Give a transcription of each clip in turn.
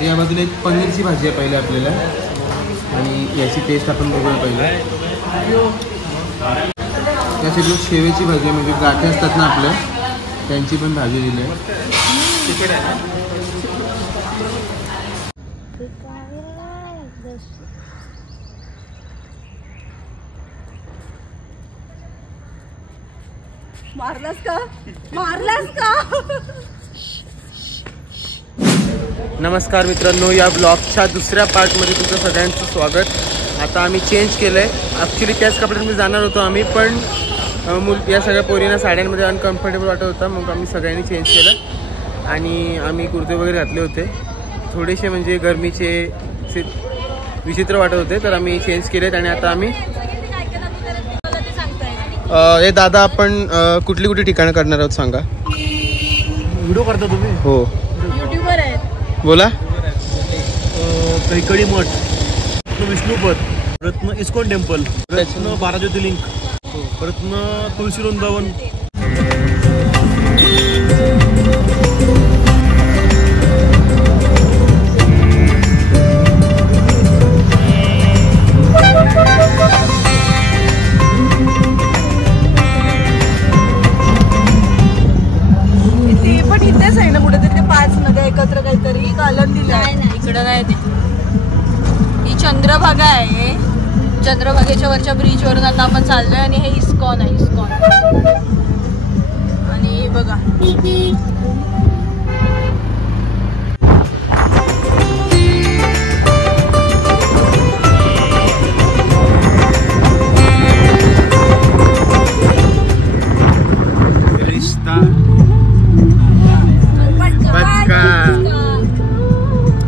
तर या बाजूला एक पनीरची भाजी आहे पहिले आपल्याला, आणि याची टेस्ट आपण बघूया पहिले. त्या साईडला शेवेची भाजी आहे, म्हणजे गाठी असतात ना आपल्या, त्यांची पण भाजी दिली आहे. मारलास का? मारलास का? नमस्कार मित्रांनो, या ब्लॉगच्या दुसऱ्या पार्टमध्ये तुमचं सगळ्यांचं स्वागत. आता आम्ही चेंज केलं आहे. ॲक्च्युली त्याच कपड्यांमध्ये जाणार होतो आम्ही, पण या सगळ्या पोरींना साड्यांमध्ये अनकम्फर्टेबल वाटत होता, मग आम्ही सगळ्यांनी चेंज केलं आणि आम्ही कुर्ते वगैरे घातले होते. थोडेसे म्हणजे गरमीचे विचित्र वाटत होते, तर आम्ही चेंज केलेत. आणि आता आम्ही हे दादा, आपण कुठली कुठली ठिकाणं करणार आहोत सांगा. व्हिडिओ करता तुम्ही? हो, युट्यूबर आहेत. बोला. कैकडी मठ, विष्णुपद, रत्न इस्कॉन टेम्पल, रत्न 12 ज्योतिर्लिंग, रत्न तुळशी वृंदावन. पण इथेच आहे ना कुठेतरी ते 5 नद्या एकत्र काहीतरी कालन दिलं. नाही इकडं नाही, ते ही चंद्रभागा आहे. चंद्रभागेच्या वरच्या ब्रिज वरून आता आपण चाललोय आणि हे इस्कॉन आहे. इस्कॉन आणि बघा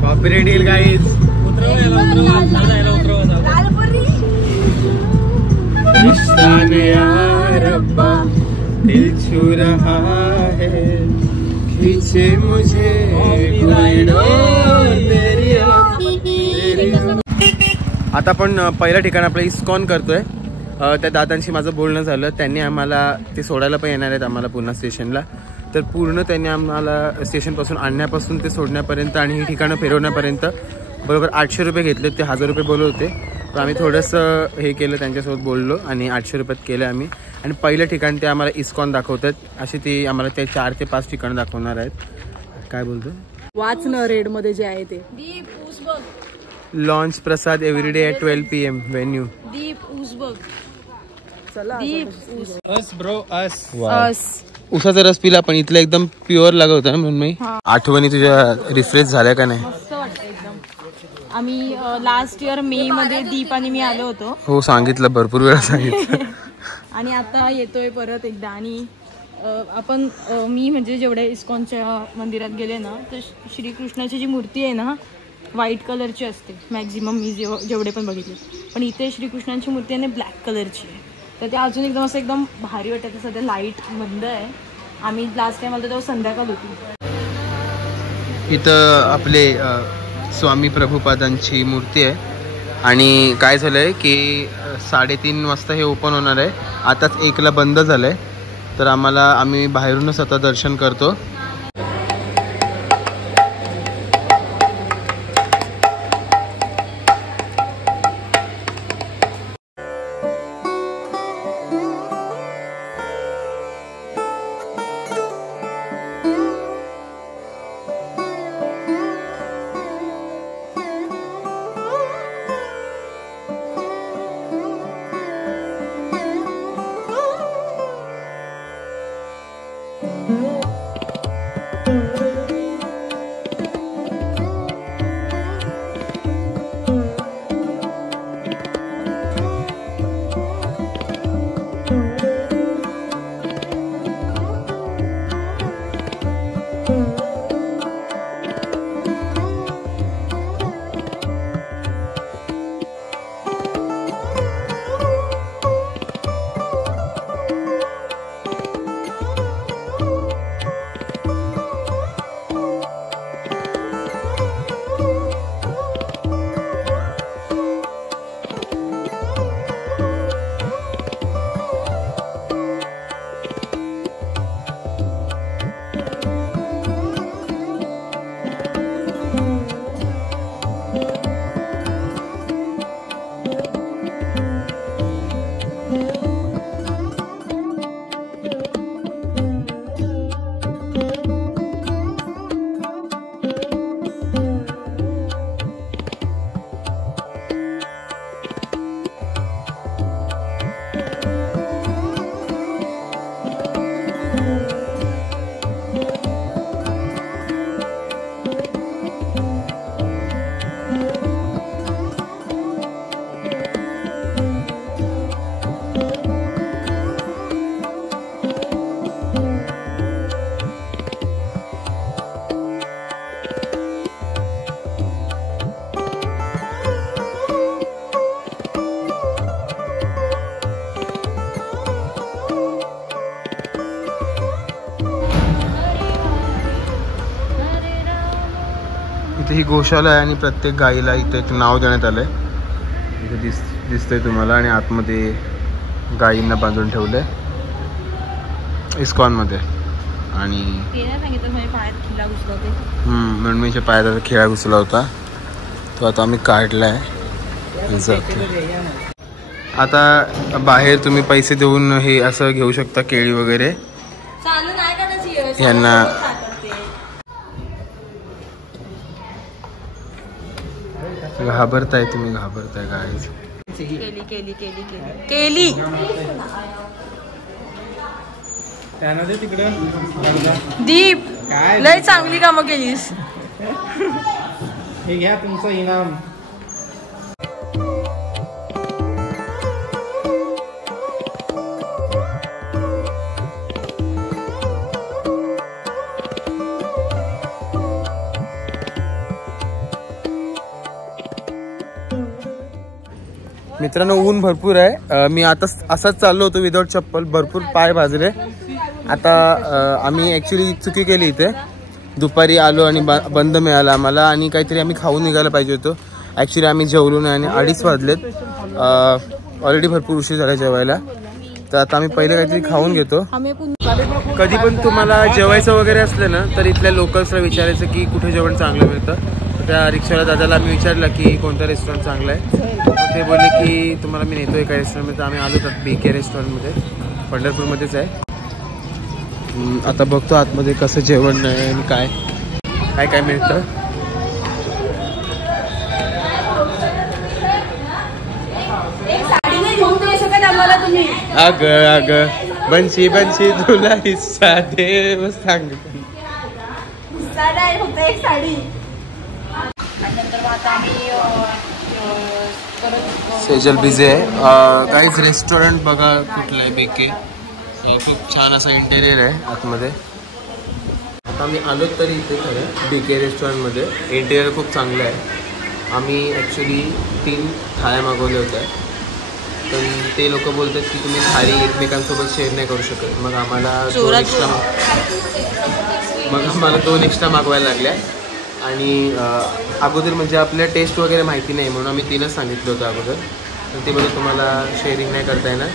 कॉपीराइट गाइस. दिल छू रहा है, खींचे मुझे. आता आपण पहिलं ठिकाण आपलं इस्कॉन करतोय. त्या दादांशी माझं बोलणं झालं, त्यांनी आम्हाला ते सोडायला पण येणार आहेत आम्हाला पुन्हा स्टेशनला. तर पूर्ण त्यांनी आम्हाला स्टेशनपासून आणण्यापासून ते सोडण्यापर्यंत आणि ही ठिकाणं फिरवण्यापर्यंत बरोबर 800 रुपये घेतले. ते 1000 रुपये बोलत होते, तर आम्ही थोडंसं हे केलं, त्यांच्यासोबत बोललो आणि 800 रुपयात केलं आम्ही. आणि पहिलं ठिकाण ते आम्हाला इस्कॉन दाखवतात. अशी ती आम्हाला ते 4 ते 5 ठिकाणं दाखवणार आहेत. काय बोलतो वाचन रेड मध्ये जे आहे ते lunch prasad everyday at 12 PM venue Deep ऊसबग. चला उसाचा रस पिला, पण इथला एकदम प्युअर लागत होता ना, म्हणून मी. आठवणी तुझ्या रिफ्रेश झाल्या का नाही? मस्त वाटतं एकदम. आम्ही लास्ट इयर मे मध्ये दीप आणि मी आलो होतो. हो, सांगितलं, भरपूर वेळा सांगितलं. आणि आता येतोय परत एकदा. आणि आपण मी म्हणजे जेवढे इस्कॉनच्या मंदिरात गेले ना, तर श्रीकृष्णाची जी मूर्ती आहे ना, व्हाईट कलरची असते मॅक्झिमम मी जेवढे पण बघितले. पण इथे श्रीकृष्णांची मूर्ती आहे ब्लॅक कलरची आहे, तर ते अजून एकदम असं एकदम भारी वाटतं. सध्या लाईट बंद आहे. आम्ही लास्ट टाइम आलो तेव्हा संध्याकाळ होती. इथं आपले स्वामी प्रभुपादांची मूर्ती आहे. आणि काय झालं आहे की 3:30 वाजता हे ओपन होणार आहे. आताच 1ला बंद झालं आहे, तर आम्ही बाहेरूनच आता दर्शन करतो. इथे ही गोशाला आहे आणि प्रत्येक गाईला इथे एक नाव देण्यात आलंय. इथे दिसतंय तुम्हाला. आणि आतमध्ये गाईंना बांधून ठेवलंय इस्कॉन मध्ये. आणि मम्मीच्या पायात खिळा घुसला होता तो आता आम्ही काढलाय. आता बाहेर तुम्ही पैसे देऊन हे असं घेऊ शकता केळी वगैरे यांना. घाबरताय तुम्ही, घाबरताय गाईज. केली दीप लय चांगली कामं केलीस. हे घ्या तुमचं इनाम. मित्रांनो ऊन भरपूर आहे. मी आता असाच चाललो होतो विदाऊट चप्पल. भरपूर पाय भाजले. आता आम्ही ॲक्च्युली चुकी केली इथे. दुपारी आलो आणि बंद मिळाला आम्हाला आणि काहीतरी आम्ही खाऊन निघायला पाहिजे होतो. ॲक्च्युली आम्ही जेवलो नाही आणि 2:30 वाजलेत. ऑलरेडी भरपूर उशीर झाला जेवायला. तर आता आम्ही पहिले काहीतरी खाऊन घेतो. कधी पण तुम्हाला जेवायचं वगैरे असलं ना तर इथल्या लोकल्सला विचारायचं की कुठे जेवण चांगलं मिळतं. त्या रिक्षाला दादाला आम्ही विचारलं की कोणतं रेस्टॉरंट चांगलं आहे. ते बोलले की तुम्हाला मी नेतो एका रेस्टॉरंटमध्ये. आम्ही आलो तर BK रेस्टॉरंटमध्ये पंढरपूरमध्येच आहे. आता बघतो आतमध्ये कसं जेवण आहे आणि काय काय काय मिळतं. अग अग बनशी बनशी तुला हिस्सा दे सांग. एक साडी सेजल बिझी आहे. काहीच रेस्टॉरंट बघा कुठलं आहे. BK खूप छान असं इंटेरियर आहे आतमध्ये. आता आम्ही आलो तरी इथे खरं BK रेस्टॉरंटमध्ये इंटेरियर खूप चांगलं आहे. आम्ही ॲक्च्युली 3 थाळ्या मागवल्या होत्या. पण ते लोक बोलतात की तुम्ही थाळी एकमेकांसोबत शेअर नाही करू शकत. मग आम्हाला 2 एक्स्ट्रा मागवायला लागल्या. आणि अगोदर म्हणजे आपल्या टेस्ट वगैरे माहिती नाही म्हणून आम्ही 3च सांगितलं होतं अगोदर. पण ते म्हणजे तुम्हाला शेअरिंग नाही करता येणार.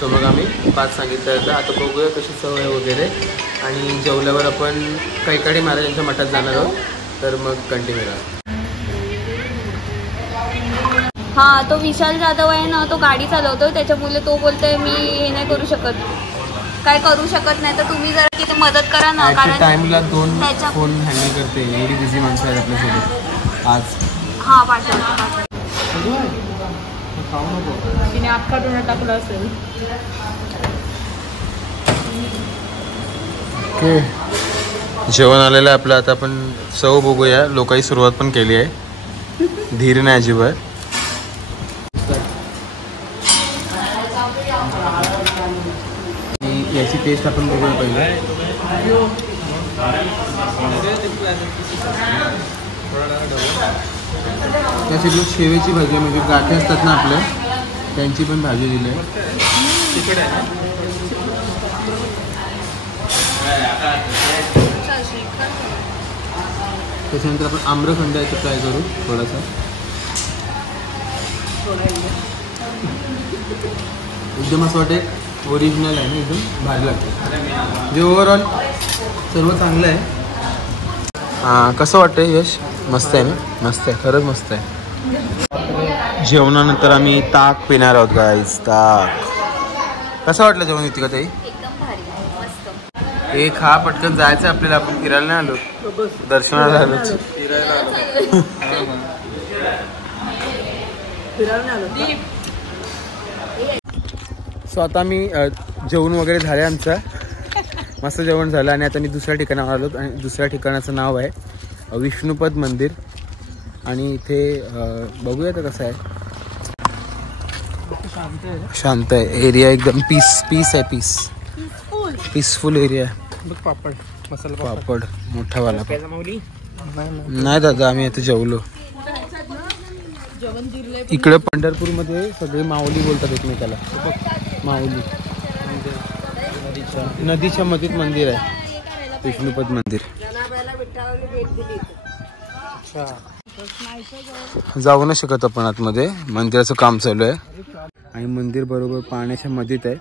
सो मग आम्ही 5 सांगितलं होतं. आता बघूया कशी सवय वगैरे. आणि जेवल्यावर आपण कैकाडी महाराजांच्या मठात जाणार आहोत. तर मग कंटिन्यू राहा. हा तो विशाल जाधव आहे ना, तो गाडी चालवतो. त्याच्यामुळे तो बोलतोय मी हे नाही करू शकत, काय करू शकत नाही. तर तुम्ही जरा तिथे मदत करा ना. कारण टाइमला 2 फोन हँडल करते. एवढी बिझी माणसं आहेत आपल्यासोबत आज. हा पाठवतो. तिने अख्खा डोना टाकला असेल. ओके जेवण आलेलं आहे आपलं. आता आपण चव बघूया. लोकांनी सुरुवात पण केली आहे. धीर नाही अजिबात. याची टेस्ट आपण बघूया पहिलं. त्यासाठी शेवेची भाजी म्हणजे गाठी असतात ना आपल्या त्यांची पण भाजी दिली आहे. त्याच्यानंतर आपण आम्रखंड याचं ट्राय करू थोडासा. एकदम असं वाटेल ओरिजिनल आहे ना, एकदम भारी लागते. म्हणजे ओव्हरऑल सर्व चांगलं आहे. हां कसं वाटतं यश? मस्त आहे ना? मस्त आहे, खरंच मस्त आहे. जेवणानंतर आम्ही ताक पिणार आहोत गाईज. ताक कसं वाटलं जेवण होती का ताई? एकदम भारी मस्त. हे खा पटकन जायचं आपल्याला. आपण फिरायला नाही आलो, दर्शनाला आलो. सो आता मी जेवण वगैरे झालं आमचं. मस्त जेवण झालं आणि आता मी दुसऱ्या ठिकाणावर आलो. आणि दुसऱ्या ठिकाणाचं नाव आहे विष्णुपद मंदिर. आणि इथे बघूया तर कसं आहे. शांत आहे एरिया एकदम. पीस आहे. Peaceful area. पापड मसाला पापड मोठावाला. नाही दादा आम्ही आता जेवलो. इकडे पंढरपूरमध्ये सगळे माऊली बोलतात एकमेकाला. माऊली नदीच्या मधीत मंदिर आहे विष्णुपद मंदिर. जाऊ नाही शकत आपण आतमध्ये, मंदिराचं काम चालू आहे आणि मंदिर बरोबर पाण्याच्या मध्येच आहे.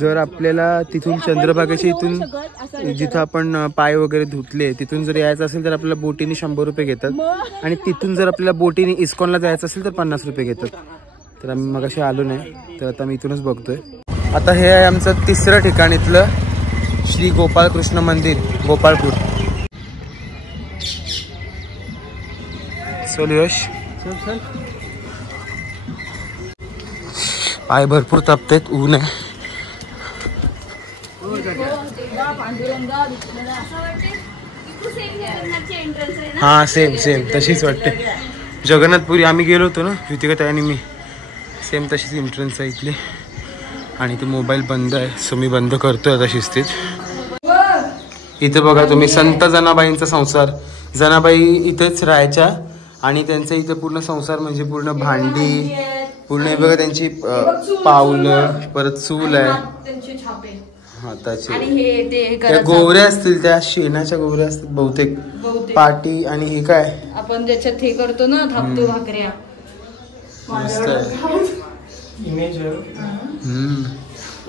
जर आपल्याला तिथून चंद्रभागेच्या इथून जिथं आपण पाय वगैरे धुतले तिथून जर यायचं असेल तर आपल्याला बोटीने 100 रुपये घेतात आणि तिथून जर आपल्याला बोटीने इस्कॉनला जायचं असेल तर 50 रुपये घेतात. तर आम्ही मगाशी आलो नाही, तर आता मी इथूनच बघतोय. आता हे आहे आमचं तिसरं ठिकाणीतलं श्री गोपाळ कृष्ण मंदिर, गोपाळपूर. चल यश, पाय भरपूर तापतेत, ऊन आहे. हा सेम तशीच वाटते. जगन्नाथपुरी आम्ही गेलो होतो ना युतिका आणि मी, सेम तशीच एंट्रन्स आहे इथली. आणि ते मोबाईल बंद आहे, सो मी बंद करतोय आता शिस्तीत. इथे बघा तुम्ही संत जनाबाईंचा संसार. जनाबाई इथेच राहायच्या आणि त्यांचा इथे पूर्ण संसार म्हणजे पूर्ण भांडी, पूर्ण हे बघा त्यांची पावलं, परत चूल आहे हाताची. त्या गोवऱ्या असतील, त्या शेणाच्या गोवऱ्या असतील बहुतेक, पाटी. आणि हे काय आपण ज्याच्यात हे करतो ना, थापतो भाकऱ्या. मस्त आहे.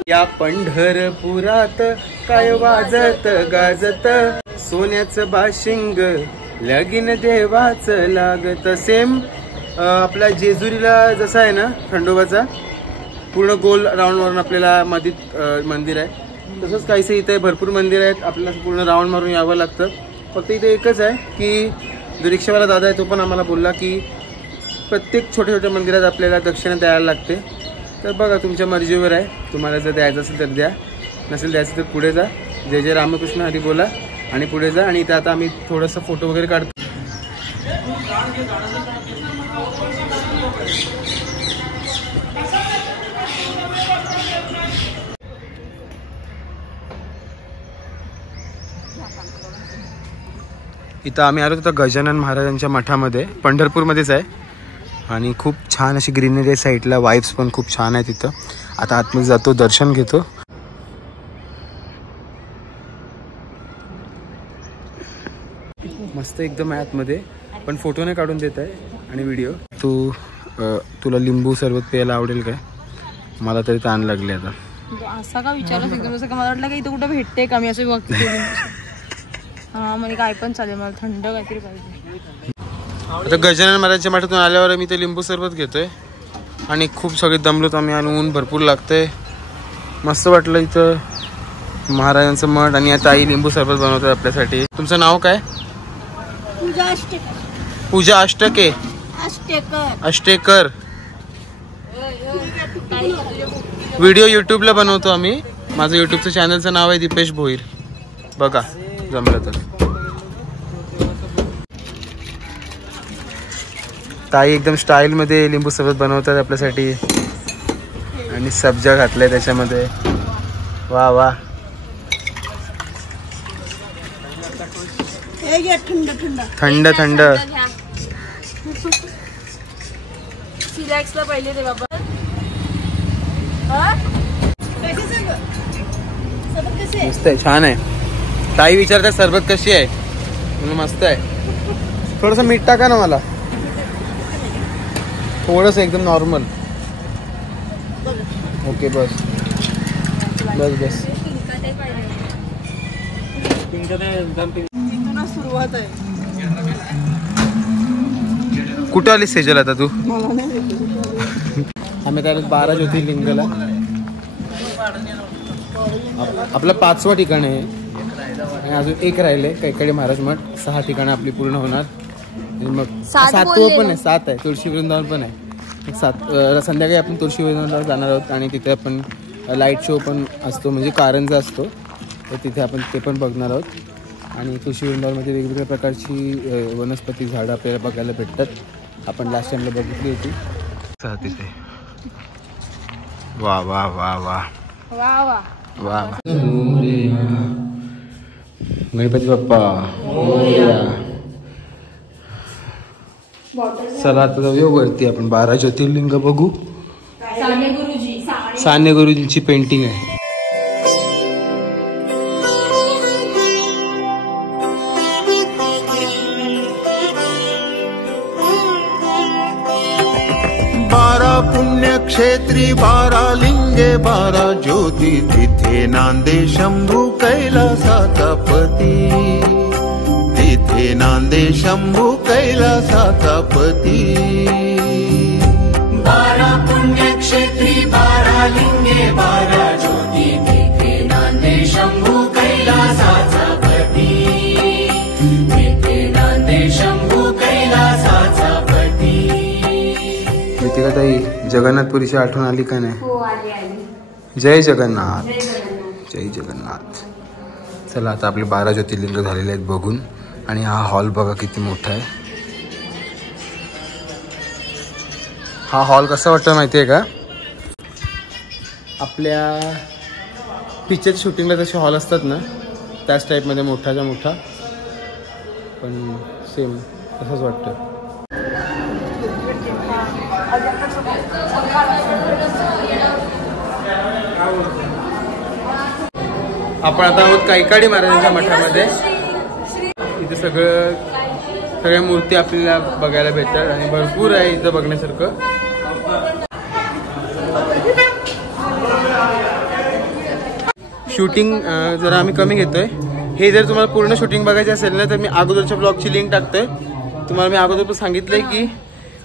या पंढरपुरात काय वाजत गाजत, सोन्याचं बाशिंग लगीन देवाचं लागत. सेम आपला जेजुरीला जसा आहे ना खंडोबाचा, पूर्ण गोल राऊंड मारून आपल्याला मधीत मंदिर आहे, तसंच काहीसं इथे भरपूर मंदिर आहेत. आपल्याला पूर्ण राऊंड मारून यावं लागतं. फक्त इथे एकच आहे की जो रिक्षावाला दादा आहे तो पण आम्हाला बोलला की प्रत्येक छोट्या छोट्या मंदिरात आपल्याला दक्षिणा द्यायला लागते. तर बघा तुमच्या मर्जीवर आहे, तुम्हाला जर द्यायचं असेल तर द्या, नसेल द्यायचं तर पुढे जा. जय जय रामकृष्ण हरी बोला आणि पुढे जा. आणि इथे आता आम्ही थोडंसं फोटो वगैरे काढतो. इथं आम्ही आलो होतो गजानन महाराजांच्या मठामध्ये, पंढरपूरमध्येच आहे. आणि खूप छान अशी ग्रीनरी आहे साईडला, वाईब्स पण खूप छान आहे तिथं. आता आतमध्ये जातो, दर्शन घेतो. मस्त एकदम आहे आतमध्ये, पण फोटो नाही काढून देत आहे आणि व्हिडिओ. तुला लिंबू सरबत प्यायला आवडेल काय? मला तरी ताण लागले आता. असा का विचारलं एकदम, असं का मला वाटलं की इथं कुठं भेटते का, मी असं बघते. हा म्हणजे काय पण चालेल, मला थंड काहीतरी पाहिजे. आता गजानन महाराजच्या मठातून आल्यावर मी ते लिंबू सरबत घेतोय आणि खूप सगळे दमलोत आम्ही आणि ऊन भरपूर लागतंय. मस्त वाटलं इथं महाराजांचं मठ. आणि आता आई लिंबू सरबत बनवतोय आपल्यासाठी. तुमचं नाव काय? पूजा अष्टके. अष्टेकर. व्हिडिओ यूट्यूबला बनवतो आम्ही. माझं यूट्यूबचं चॅनलचं नाव आहे दीपेश भोईर, बघा जमलं तर. ताई एकदम स्टाईलमध्ये लिंबू सरबत बनवतात आपल्यासाठी आणि सब्जा घातलाय त्याच्यामध्ये. वा वा. थंड थंड. सिलॅक्सला पहिले दे बाबा. मस्त आहे, छान आहे. ताई विचारतात सरबत कशी आहे म्हणून. मस्त आहे. थोडंसं मीठ टाका ना मला, थोडंसं एकदम नॉर्मल. ओके बस बस बस. सुरुवात आहे. कुठं आलीस सेजल आता तू? आम्ही काय 12 ज्योतिर्लिंगला, आपलं 5वं ठिकाण आहे आणि अजून एक राहिले कैकाडी महाराज मठ. 6 ठिकाणं आपली पूर्ण होणार. आणि मग 7वं पण आहे, 7 आहे. तुळशी वृंदावन पण आहे. 7 संध्याकाळी आपण तुळशी वृंदावनला जाणार आहोत आणि तिथे आपण लाईट शो पण असतो, म्हणजे कारंजा असतो, तर तिथे आपण ते पण बघणार आहोत. आणि तुळशी वृंदावनमध्ये वेगवेगळ्या प्रकारची वनस्पती झाडं आपल्याला बघायला भेटतात. आपण लास्ट टाइमला बघितली होती तिथे. वा वा वा वा वा वा वा. गणपती बाप्पा मोरया. चला आता जाऊया वरती, आपण 12 ज्योतिर्लिंग बघू. साने गुरुजींची पेंटिंग आहे. पुण्यक्षेत्री 12 लिंगे 12 ज्योती तिथे नांदे शंभू कैलासाचा पती तिथे नांदे शंभू कैलासाचा पती 12 पुण्यक्षेत्री 12 लिंगे 12 ज्योती तिथे नांदे शंभू कैलासाचा पती तिथे नांदे शंभू कैलासाचा पती. रितिका ताई, जगन्नाथपुरीची आठवण आली का नाही? हो आली आली. जय जगन्नाथ. जय जगन्नाथ. चला आता आपले 12 ज्योतिर्लिंग झालेले आहेत बघून. आणि हा हॉल बघा किती मोठा आहे. हा हॉल कसा वाटतं माहिती आहे का? आपल्या पिक्चर शूटिंगला जसे हॉल असतात ना त्याच टाईपमध्ये मोठाच्या मोठा, पण सेम तसंच वाटतं. आपण आता आहोत कैकाडी महाराजांच्या मठामध्ये. इथे सगळ्या मूर्ती आपल्याला बघायला भेटतात आणि भरपूर आहे इथं बघण्यासारखं. शूटिंग जरा आम्ही कमी घेतोय. हे जर तुम्हाला पूर्ण शूटिंग बघायची असेल ना तर मी अगोदरच्या ब्लॉगची लिंक टाकतोय. तुम्हाला मी अगोदर पण सांगितलंय की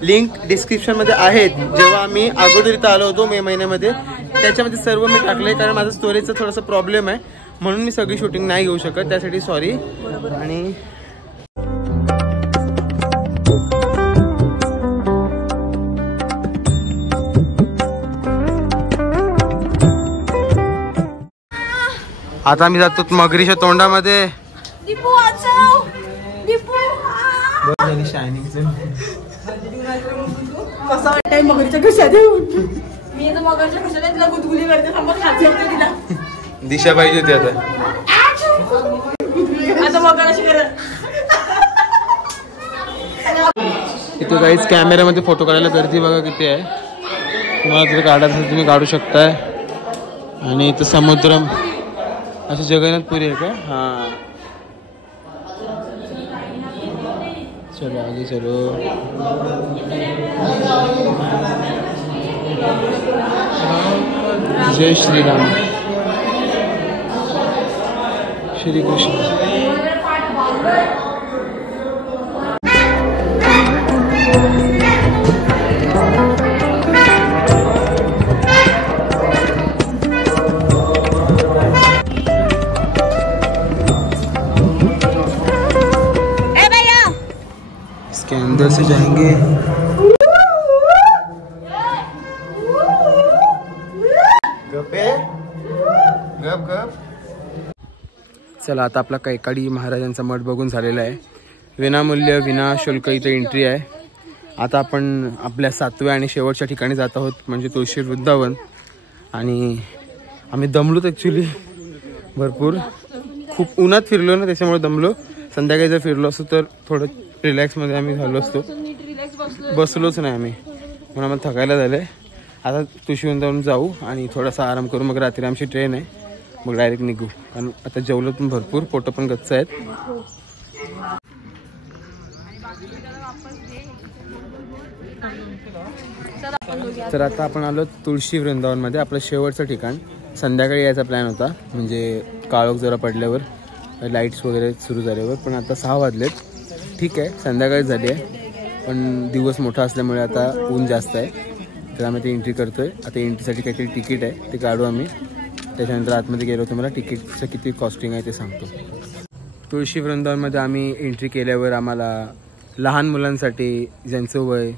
लिंक डिस्क्रिप्शनमध्ये आहेत. जेव्हा आम्ही अगोदर इथं आलो होतो मे महिन्यामध्ये त्याच्यामध्ये सर्व मी टाकलंय, कारण माझा स्टोरेजचा थोडासा प्रॉब्लेम आहे म्हणून मी सगळी शूटिंग नाही घेऊ शकत, त्यासाठी सॉरी. आणि आता आम्ही जातो मगरीच्या तोंडामध्ये. दीपू वाचव, दीपू. शायनिंग कसं वाटतंय मगरीच्या घशात येऊन? मी आता मगरच्या घशात तिला गुदगुली करते. थांबा खायची होते तिला. दिशा पाहिजे होती आता. आता मगर अशी करत. इथे काहीच कॅमेऱ्यामध्ये फोटो काढायला गर्दी बघा किती आहे. तुम्हाला तिथे काढायचं असेल तुम्ही काढू शकताय. आणि इथं समुद्र अशी जगन्नाथपुरी आहे का? हां चलो आगे चलो. जय श्रीराम. श्री कृष्ण. इसके अंदर से जाएंगे. गप गप. चला आता आपला कैकाडी महाराजांचा मठ बघून झालेला आहे. विनामूल्य विना शुल्क इथे एंट्री आहे. आता आपण आपल्या 7व्या आणि शेवटच्या ठिकाणी जात आहोत, म्हणजे तुळशी वृंदावन. आणि आम्ही दमलोत ॲक्च्युली भरपूर. खूप उन्हात फिरलो ना त्याच्यामुळे दमलो. संध्याकाळी जर फिरलो असतो तर थोडं रिलॅक्समध्ये आम्ही झालो असतो. बसलोच नाही आम्ही म्हणून आम्हाला थकायला झालं आहे. आता तुळशी वृंदावन जाऊ आणि थोडासा आराम करू. मग रात्री आमची ट्रेन आहे, मग डायरेक्ट निघू. कारण आता जेवलो पण भरपूर, पोटं पण गच्च आहेत. तर आता आपण आलो तुळशी वृंदावनमध्ये. आपलं शेवटचं ठिकाण. संध्याकाळी यायचा प्लॅन होता, म्हणजे काळोख जरा पडल्यावर, लाईट्स वगैरे सुरू झाल्यावर. पण आता 6 वाजलेत. ठीक आहे संध्याकाळी झाली आहे, पण दिवस मोठा असल्यामुळे आता ऊन जास्त आहे. तर आम्ही ते एंट्री करतोय. आता एंट्रीसाठी काहीतरी तिकीट आहे ते काढू आम्ही. त्याच्यानंतर आतमध्ये गेलो तुम्हाला तिकीटचं किती कॉस्टिंग आहे ते सांगतो. तुळशी वृंदावनमध्ये आम्ही एंट्री केल्यावर आम्हाला लहान मुलांसाठी ज्यांचं वय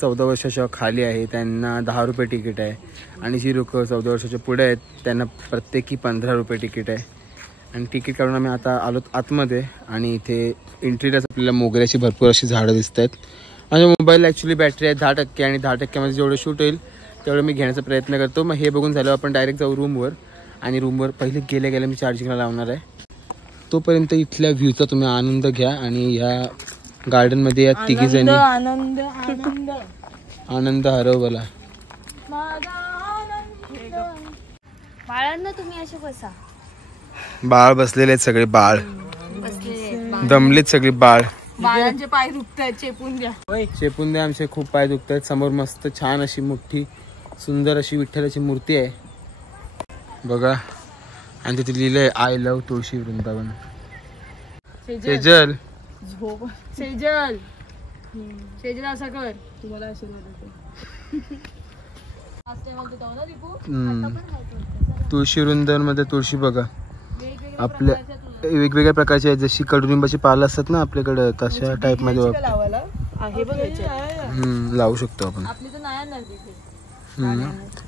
14 वर्षाच्या खाली आहे त्यांना 10 रुपये तिकीट आहे. आणि जी लोक 14 वर्षाच्या पुढे आहेत त्यांना प्रत्येकी 15 रुपये तिकीट आहे. आणि तिकीट काढून आम्ही आता आलो आतमध्ये. आणि इथे एंट्रीलाच आपल्याला मोगऱ्याची भरपूर अशी झाडं दिसत आहेत. माझ्या मोबाईल ॲक्च्युली बॅटरी आहे 10% आणि 10%मध्ये जेवढं शूट होईल तेवढं मी घेण्याचा प्रयत्न करतो. मग हे बघून झाल्यावर आपण डायरेक्ट जाऊ रूमवर. आणि रूमवर पहिले गेल्या मी चार्जिंगला लावणार आहे. तोपर्यंत इथल्या व्ह्यूचा तुम्ही आनंद घ्या. आणि ह्या गार्डनमध्ये या तिघीजणी आनंद हरवला. बाळांना तुम्ही असे बसा. बाळ बसलेले आहेत सगळे. बाळ दमलेत सगळे. बाळांचे पाय दुखतायत. चेपून द्या आमचे खूप पाय दुखत आहेत. समोर मस्त छान अशी मोठी सुंदर अशी विठ्ठलाची मूर्ती आहे बघा. आणि तिथे लिहिलंय आय लव्ह तुळशी वृंदावन. सेजल झोप. सेजल सेजल असा कर, तुम्हाला आशीर्वाद देते. तुळशी वृंदावन मध्ये तुळशी बघा आपल्या वेगवेगळ्या प्रकारचे आहेत, जशी कडुलिंबाची पालं असतात ना आपल्याकडे तशा टाइप मध्ये लावू शकतो आपण.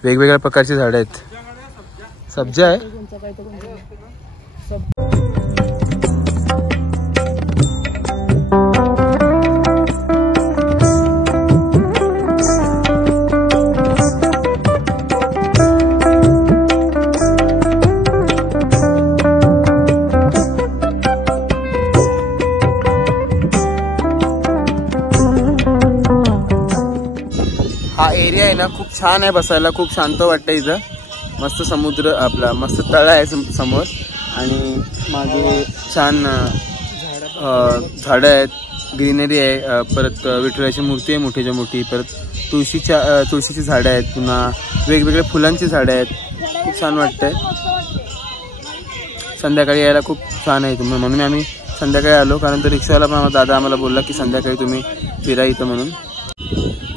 वेगवेगळ्या प्रकारची झाडं आहेत. सब्जा आहे. हा एरिया आहे ना खूप छान आहे बसायला, खूप शांत वाटतं इथं. मस्त समुद्र आपला मस्त तळ आहे समोर आणि मागे छान झाडं आहेत, ग्रीनरी आहे. परत विठ्ठलाची मूर्ती आहे मोठीच्या मोठी. परत तुळशीची झाडं आहेत, पुन्हा वेगवेगळ्या फुलांची झाडं आहेत. खूप छान वाटतंय. संध्याकाळी यायला खूप छान आहे तुम्ही, म्हणून आम्ही संध्याकाळी आलो. कारण तो रिक्षावाला पण दादा आम्हाला बोलला की संध्याकाळी तुम्ही फिरा इथं म्हणून.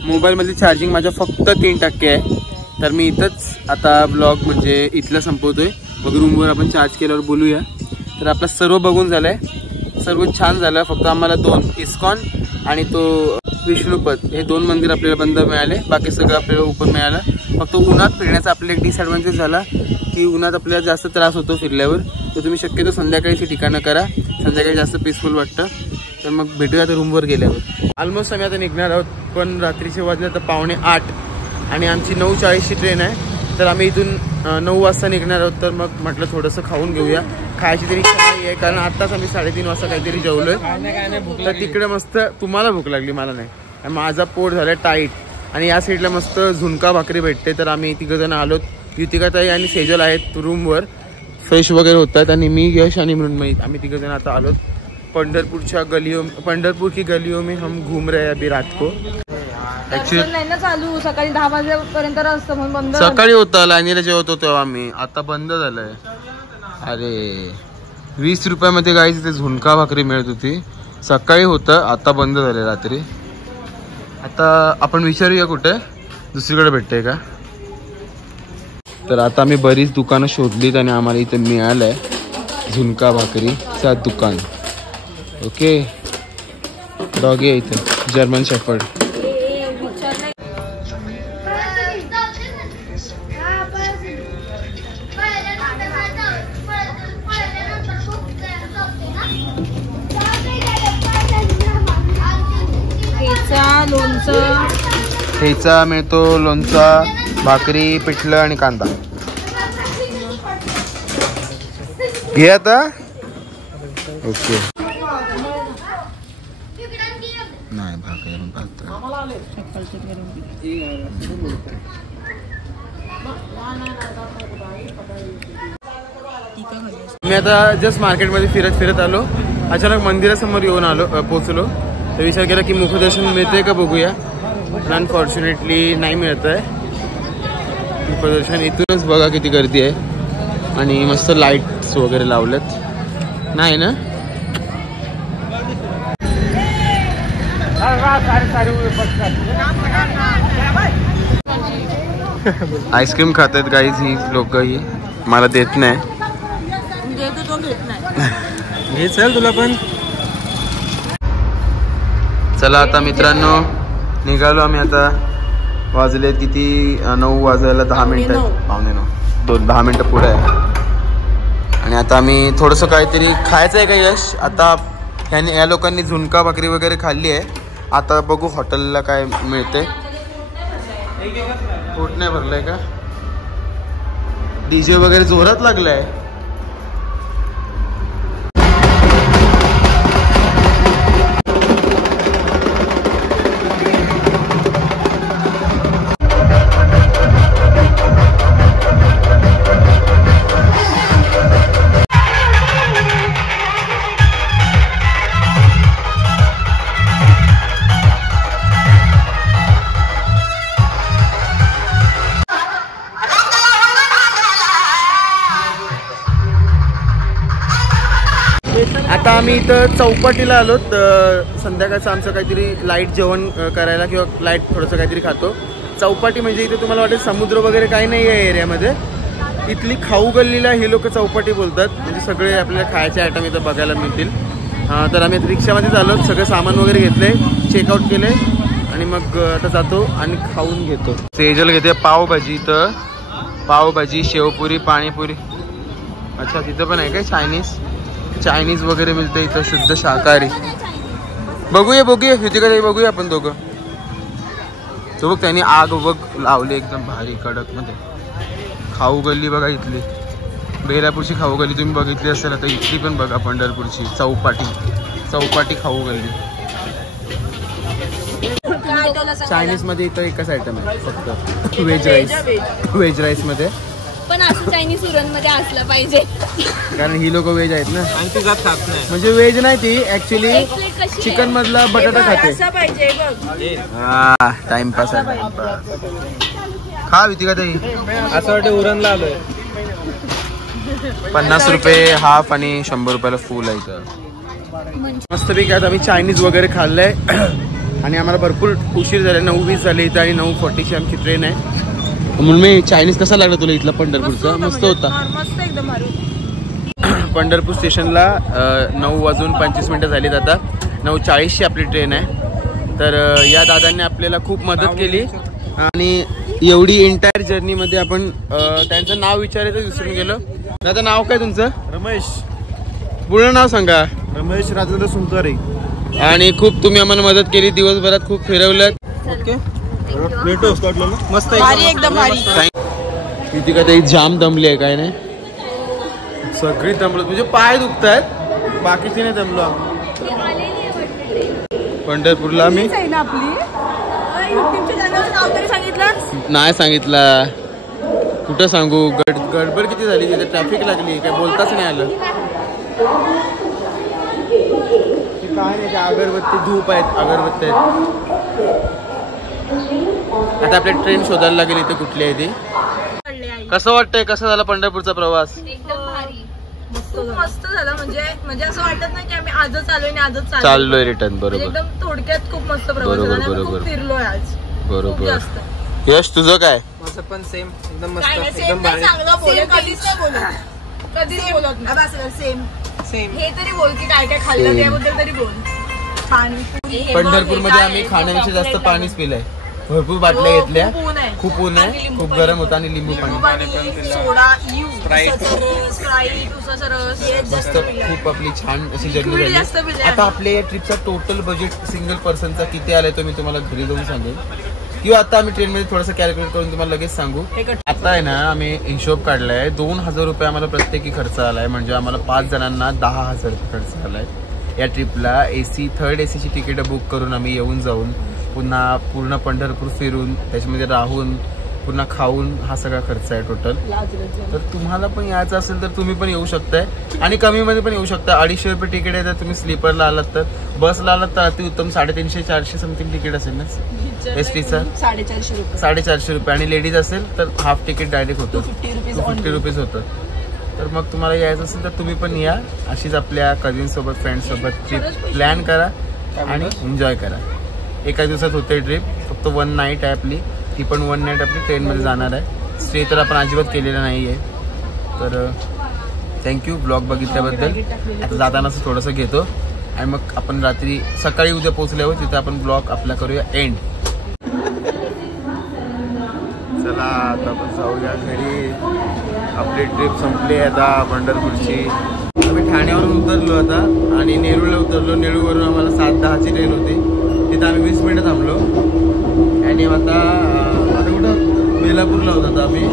मोबाईलमधली चार्जिंग माझ्या फक्त 3% आहे. तर मी इथंच आता ब्लॉग म्हणजे इथलं संपवतोय. मग रूमवर आपण चार्ज केल्यावर बोलूया. तर आपलं सर्व बघून झालं आहे, सर्व छान झालं. फक्त आम्हाला 2 इस्कॉन आणि तो विष्णुपद हे 2 मंदिर आपल्याला बंद मिळाले, बाकी सगळं आपल्याला ओपन मिळालं. फक्त उन्हात फिरण्याचा आपल्याला एक डिसएडव्हान्टेज झाला की उन्हात आपल्याला जास्त त्रास होतो फिरल्यावर. तर तुम्ही शक्यतो संध्याकाळीची ठिकाणं करा, संध्याकाळी जास्त पीसफुल वाटतं. तर मग भेटूया आता रूमवर गेल्यावर. ऑलमोस्ट आम्ही आता निघणार आहोत, पण रात्रीचे वाजले तर 7:45 आणि आमची 9:40ची ट्रेन आहे. तर आम्ही इथून 9 वाजता निघणार आहोत. तर मग म्हटलं थोडंसं खाऊन घेऊया. खायची तरी इच्छा नाही आहे कारण आत्ताच आम्ही 3:30 वाजता काहीतरी जेवलोय. तर तिकडे मस्त, तुम्हाला भूक लागली मला नाही, माझा पोट झालं टाईट. आणि या साईडला मस्त झुणका भाकरी भेटते. तर आम्ही तिघंजण आलोत. युतिकाताई आणि सेजल आहेत रूमवर, फ्रेश वगैरे होतात. आणि मी यश आणि मृण्मयी आम्ही तिघंजण आता आलोत पंढरपूर की गलियों में हम घूम रहे अभी रात को. नाही ना चालू, सकाळी 10 वाजेपर्यंत असतं म्हणून बंद. सकाळी होतं लाईनीला जेवत होतो आम्ही, आता बंद झालंय. अरे 20 रुपयामध्ये गाईच इथे झुणका भाकरी मिळत होती. सकाळी होतं, आता बंद झालंय रात्री. आता आपण विचारूया कुठे दुसरीकडे भेटतंय का. तर आता आम्ही बरीच दुकानं शोधलीत आणि आम्हाला इथे मिळालंय झुणका भाकरीचा दुकान. ओके, डॉगी आहे इथे, जर्मन शेफर्ड. ठेचा मिळतो, लोणचा, भाकरी, पिठलं आणि कांदा. घे आता. ओके, नाही भाकरी मी आता जस्ट मार्केटमध्ये फिरत आलो. अचानक मंदिरासमोर येऊन पोचलो. तर विचार केला की मुखदर्शन मिळतंय का बघूया. अनफॉर्च्युनेटली नाही मिळत आहे मुखदर्शन. इथूनच बघा किती गर्दी आहे आणि मस्त लाईट्स वगैरे लावलेत. नाही ना, आईस्क्रीम खात आहेत गाईज ही लोक. ही मला देत नाही. हे चल तुला पण. चला आता मित्रांनो निघालो आम्ही. आता वाजलेत किती, 9 वाजायला 10 मिनिटं, 8:45, 10 मिनिटं पुढे आहे. आणि आता आम्ही थोडंसं काहीतरी खायचं आहे का यश. आता या लोकांनी झुणका भाकरी वगैरे खाल्ली आहे. आता बघू हॉटेलला काय मिळते. पोट नाही भरलंय का. डीजे वगैरे जोरात लागलाय. आता आम्ही इथं चौपाटीला आलो. संध्याकाळचं आमचं काहीतरी लाईट जेवण करायला किंवा लाईट थोडंसं काहीतरी खातो. चौपाटी म्हणजे इथे तुम्हाला वाटेल समुद्र वगैरे काही नाही आहे एरियामध्ये. इथली खाऊ गल्लीला हे लोक चौपाटी बोलतात. म्हणजे सगळे आपल्याला खायचे आयटम इथं बघायला मिळतील. तर आम्ही रिक्षामध्येच आलो. सगळं सामान वगैरे घेतले, चेकआउट केले आणि मग आता जातो आणि खाऊन घेतो. सेजल घेते पावभाजी. इथं पावभाजी, शेवपुरी, पाणीपुरी. अच्छा तिथं पण आहे काय चायनीज वगैरे मिळते इथं शुद्ध शाकाहारी. बघूया युतिका बघूया आपण दोघं. तो बघ त्यांनी आग बघ लावली एकदम भारी कडक मध्ये. खाऊ गल्ली बघा इथली, बेलापूरची खाऊ गल्ली तुम्ही बघितली असेल आता इथली पण बघा पंढरपूरची चौपाटी खाऊ गल्ली. चायनीज मध्ये इथं एकच आयटम आहे फक्त व्हेज राईस मध्ये. पण असं चायनीज सुरणमध्ये असलं पाहिजे कारण ही लोक व्हेज आहेत ना. आणि ती जात खात नाही. म्हणजे व्हेज नाही ती ऍक्च्युली चिकन मधला बटाटा खाते. टाइमपास आहे. खा वितिका ताई. असं वाटतं उरणला आलोय. 50 रुपये हाफ आणि 100 रुपयाला फुल आहे इथं. मस्तपैकी आता आम्ही चायनीज वगैरे खाल्लंय आणि आम्हाला भरपूर उशीर झाला. 9:20 झाले इथं आणि 9:40ची आमची ट्रेन आहे. म्हणून मी चायनीज कसा लागला तुला इथला पंढरपूरचा? मस्त होता. मस्त एकदम भारी. पंढरपूर स्टेशनला 9:25 झालीत. आता 9:40ची आपली ट्रेन आहे. तर या दादांनी आपल्याला खूप मदत केली आणि एवढी एंटायर जर्नीमध्ये आपण त्यांचं नाव विचारायचं विसरून गेलो. दादा नाव काय तुमचं? रमेश. पूर्ण नाव सांगा. रमेश राजेंद्र सुंकरे. आणि खूप तुम्ही आम्हाला मदत केली दिवसभरात, खूप फिरवलं. मस्त एकदम भारी. किती का ते जाम दमली आहे काय नाही? सगळी दमलो म्हणजे पाय दुखतायत, बाकीचे नाही दमलो. पंढरपूरला मी नाही सांगितला. कुठं सांगू? गडबड किती झाली तिथे, ट्रॅफिक लागली, काय बोलताच नाही आलं. काय नाही, अगरबत्ती धूप आहेत, अगरबत्ती आहेत. आता आपल्या ट्रेन शोधायला लागेल इथे कुठली आहे ती. कसं वाटतंय? कसा झाला पंढरपूरचा प्रवास? एकदम भारी. खूप मस्त झालं. म्हणजे असं वाटत नाही की आम्ही आजच आलोय आणि आजच चाललोय रिटर्न. बरोबर. एकदम थोडक्यात खूप मस्त प्रवास झाला. बरोबर. फिरलोय आज. बरोबर. यश तुझं काय? माझं पण सेम एकदम मस्त. एकदम भारी. कधीच बोलत नाही. सेम हे तरी बोल की काय काय खाल्लं त्याबद्दल तरी बोल. छान. पंढरपूर मध्ये आम्ही खाण्यापेक्षा जास्त पाणीच पिलंय. भरपूर बाटल्या घेतल्या. खूप ऊन आहे, खूप गरम होतं आणि लिंबू पाणी, सोडा, मस्त. खूप आपली छान अशी जर्नी झाली. आता आपल्या या ट्रिपचा टोटल बजेट सिंगल पर्सनचा किती आलाय तो मी तुम्हाला घरी जाऊन सांगेल किंवा आता आम्ही ट्रेन मध्ये थोडंसं कॅल्क्युलेट करून तुम्हाला लगेच सांगू. आता आहे ना आम्ही हिशोब काढलाय. 2000 रुपये आम्हाला प्रत्येकी खर्च आलाय. म्हणजे आम्हाला 5 जणांना 10,000 रुपये खर्च आलाय या ट्रिपला. AC 3rd ACची तिकीट बुक करून आम्ही येऊन जाऊन पुन्हा पूर्ण पंढरपूर फिरून त्याच्यामध्ये राहून पुन्हा खाऊन हा सगळा खर्च आहे टोटल. तर तुम्हाला पण यायचं असेल तर तुम्ही पण येऊ शकताय आणि कमीमध्ये पण येऊ शकता. 250 रुपये तिकीट आहे. तर तुम्ही स्लीपरला आलात तर, बसला आलात तर अतिउत्तम 350-400 समथिंग तिकीट असेल ना STचा. 450 रुपये आणि लेडीज असेल तर हाफ तिकीट डायरेक्ट होतं, 250 रुपीज होतं. तर मग तुम्हाला यायचं असेल तर तुम्ही पण या. अशीच आपल्या कझिन सोबत, फ्रेंड्स सोबत ट्रिप प्लॅन करा आणि एन्जॉय करा. एका दिवसात होते ट्रिप. फक्त 1 नाईट आहे आपली. ती पण 1 नाईट आपली ट्रेनमध्ये जाणार आहे. स्टे तर आपण अजिबात केलेला नाही आहे. तर थँक्यू ब्लॉग बघितल्याबद्दल. आता जाताना असं थोडंसं घेतो आणि मग आपण रात्री सकाळी उद्या पोहोचल्यावर तिथे आपण ब्लॉग आपला करूया एंड. चला आता आपण जाऊया घरी. आपली ट्रिप संपली आता पंढरपूरची. आम्ही ठाण्यावरून उतरलो आता आणि नेरूळला उतरलो. नेरूळवरून आम्हाला 7:10ची ट्रेन होती. तिथं आम्ही 20 मिनिटं थांबलो आणि आता कुठं बेलापूरला होतो आता आम्ही.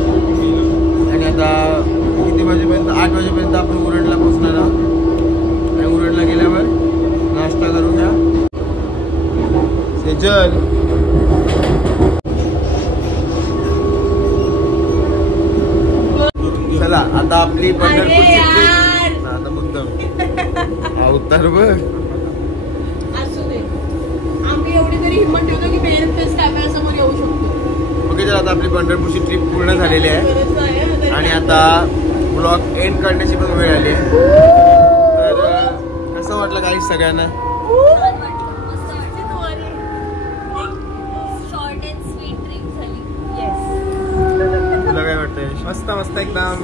आणि आता किती वाजेपर्यंत? 8 वाजेपर्यंत आपण उरणला पोहोचणार आहोत. आणि उरणला गेल्यावर नाश्ता करूया. सेजल चला आता आपली पंढरपूरची ट्रिप. आता मुद्दाम अवतार बघ. ओके तर आता आपली पंढरपूरची ट्रिप पूर्ण झालेली आहे आणि आता ब्लॉग एंड करण्याची पण वेळ आली आहे. तर वाटलं काही सगळ्यांना? शॉर्ट अँड स्वीट ट्रिप झाली. तुला काय वाटतंय? मस्त मस्त एकदम.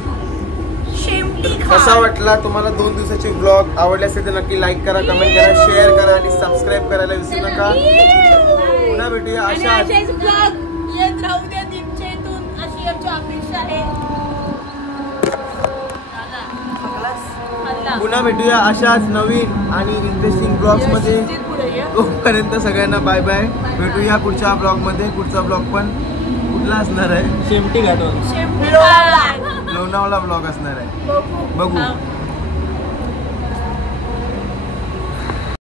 शेमटी कसा वाटला तुम्हाला 2 दिवसाची ब्लॉग? आवडले असेल तर नक्की लाईक करा, कमेंट करा, शेअर करा आणि सबस्क्राईब करायला विसरू नका. पुन्हा भेटूया अशाच येत राहू द्या दीपच्या इथून, अशी आमची अपेक्षा आहे. पुन्हा भेटूया अशाच नवीन आणि इंटरेस्टिंग ब्लॉग्स मध्ये. तोपर्यंत सगळ्यांना बाय बाय. भेटूया पुढच्या ब्लॉग मध्ये. पुढचा ब्लॉग पण कुठला असणार आहे? शेमटी घाटून लोणावळा ब्लॉग असणार आहे. बघू.